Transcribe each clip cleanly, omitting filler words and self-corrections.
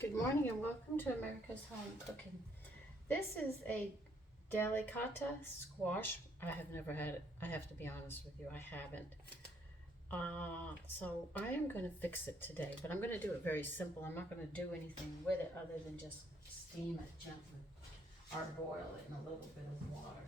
Good morning and welcome to America's Home Cooking. This is a Delicata Squash. I have never had it. I have to be honest with you, I haven't. So I am going to fix it today, but I'm going to do it very simple. I'm not going to do anything with it other than just steam it gently or boil it in a little bit of water.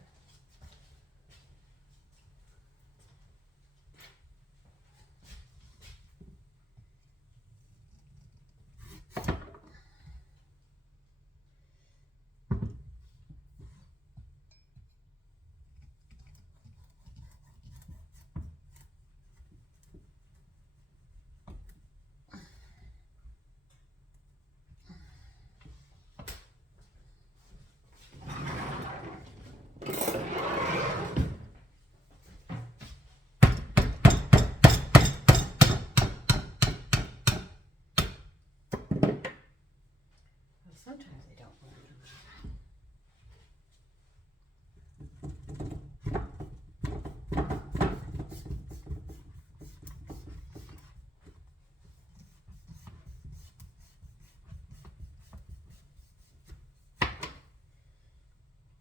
Well, sometimes they don't want to.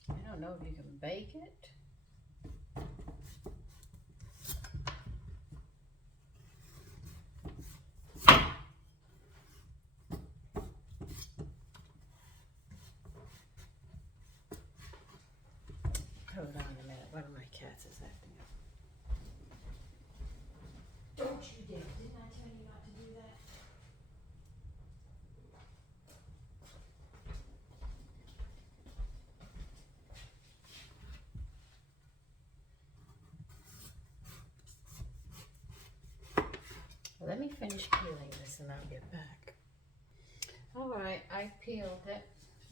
I don't know if you can bake it. Hold on a minute. One of my cats is acting up. Don't you dare. Didn't I tell you not to do that? Well, let me finish peeling this and I'll get back. Alright, I peeled it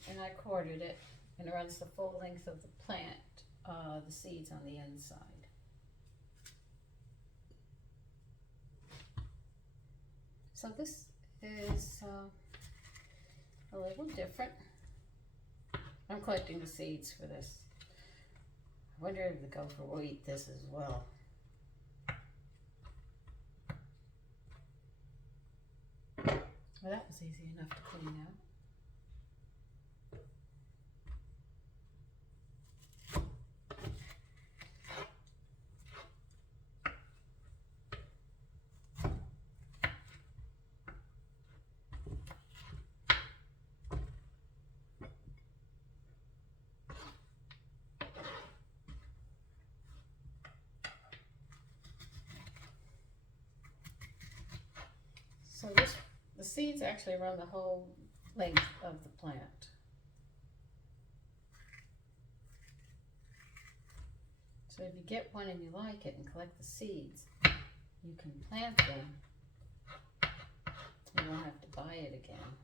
and I quartered it, and it runs the full length of the plant, the seeds on the inside. So this is a little different. I'm collecting the seeds for this. I wonder if the gopher will eat this as well. Well, that was easy enough to clean out. So the seeds actually run the whole length of the plant. So if you get one and you like it and collect the seeds, you can plant them. You won't have to buy it again.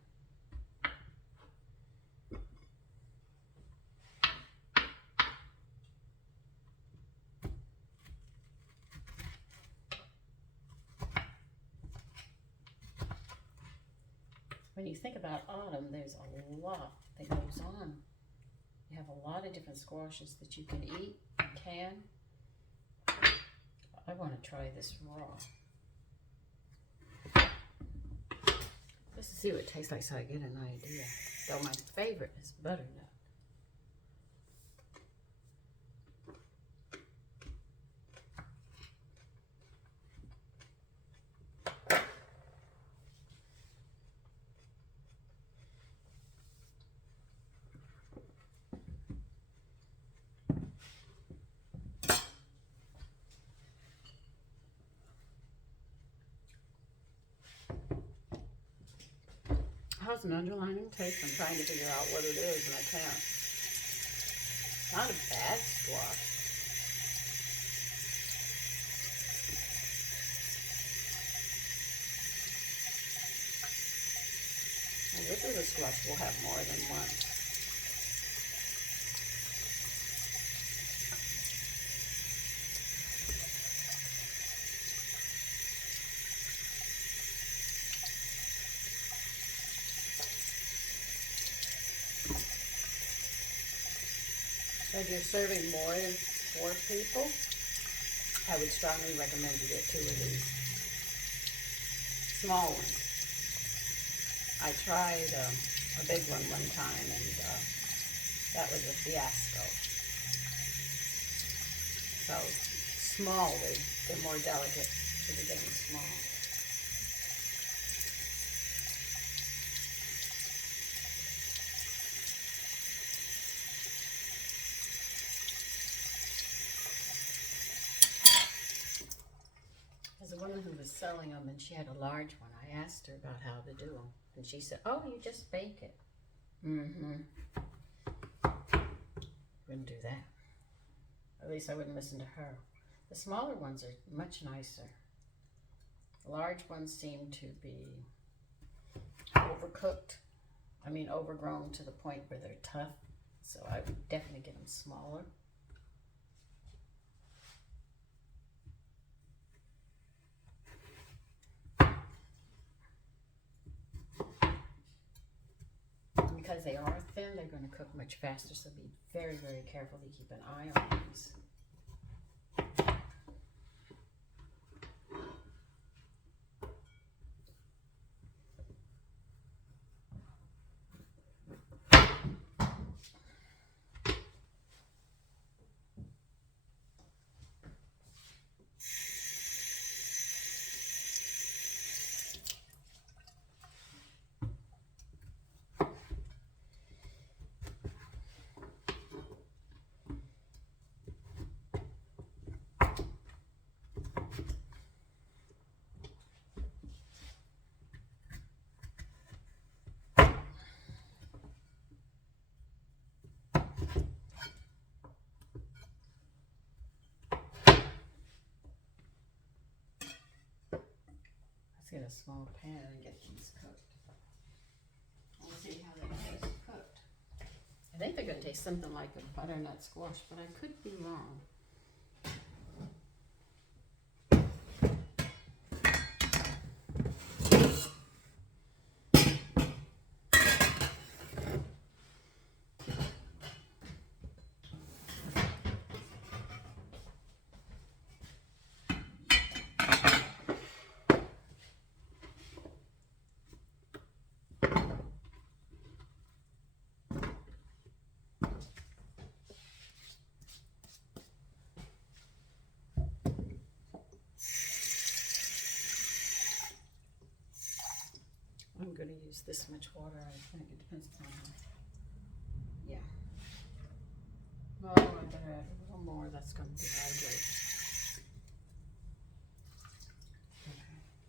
When you think about autumn, there's a lot that goes on. You have a lot of different squashes that you can eat and can. I want to try this raw. Just to see what it tastes like so I get an idea. Though my favorite is butternut. Has an underlying taste. I'm trying to figure out what it is and I can't. Not a bad squash. Well, this is a squash we'll have more than one. So if you're serving more than 4 people, I would strongly recommend you get 2 of these small ones. I tried a big one time, and that was a fiasco. So small, they're more delicate if you're getting small. There's a woman who was selling them, and she had a large one. I asked her about how to do them, and she said, "Oh, you just bake it." Wouldn't do that. At least I wouldn't listen to her. The smaller ones are much nicer. The large ones seem to be overcooked. I mean, overgrown to the point where they're tough. So I would definitely get them smaller. Because they are thin, they're going to cook much faster, so be very, very careful to keep an eye on these. Let's get a small pan and get these cooked. Let's see how they taste cooked. I think they're going to taste something like a butternut squash, but I could be wrong. I'm going to use this much water, I think. It depends on, yeah. Oh, I better add a little more. That's going to dehydrate.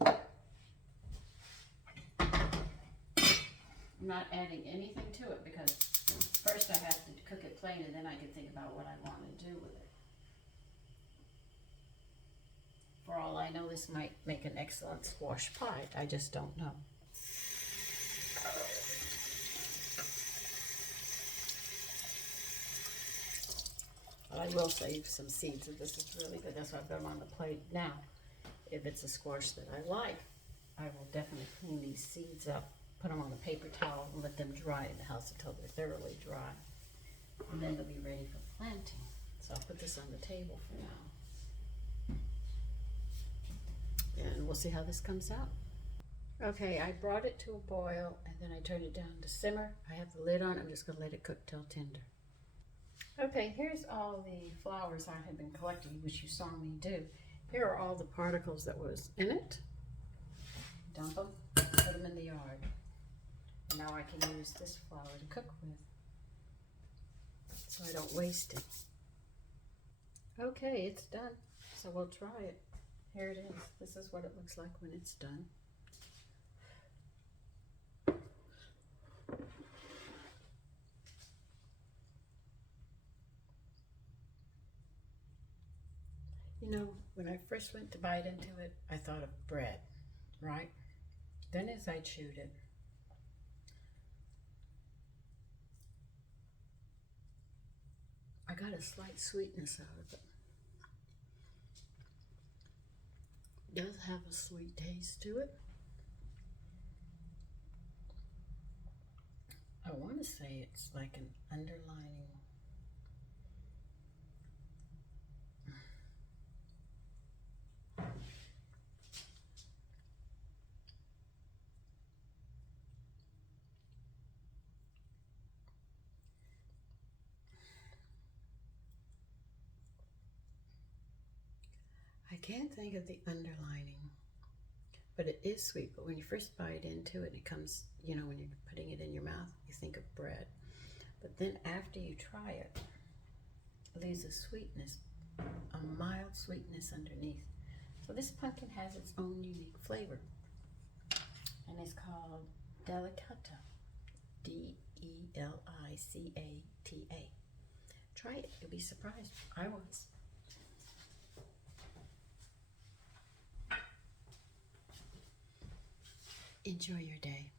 Okay. I'm not adding anything to it because first I have to cook it plain, and then I can think about what I want to do with it. For all I know, this might make an excellent squash pie. I just don't know. But I will save some seeds if this is really good. That's why I've got them on the plate now. If it's a squash that I like, I will definitely clean these seeds up, put them on a paper towel, and let them dry in the house until they're thoroughly dry. And then they'll be ready for planting. So I'll put this on the table for now. And we'll see how this comes out. Okay, I brought it to a boil, and then I turned it down to simmer. I have the lid on. I'm just going to let it cook till tender. Okay, here's all the flowers I had been collecting, which you saw me do. Here are all the particles that was in it. Dump them, put them in the yard. And now I can use this flour to cook with, so I don't waste it. Okay, it's done, so we'll try it. Here it is. This is what it looks like when it's done. You know, when I first went to bite into it, I thought of bread, right? Then as I chewed it, I got a slight sweetness out of it. It does have a sweet taste to it. I want to say it's like an underlining. can't think of the underlining, but it is sweet. But when you first bite into it, it comes, you know, when you're putting it in your mouth, you think of bread. But then after you try it, it leaves a sweetness, a mild sweetness underneath. So this pumpkin has its own unique flavor, and it's called Delicata, Delicata. Try it, you'll be surprised. I was. Enjoy your day.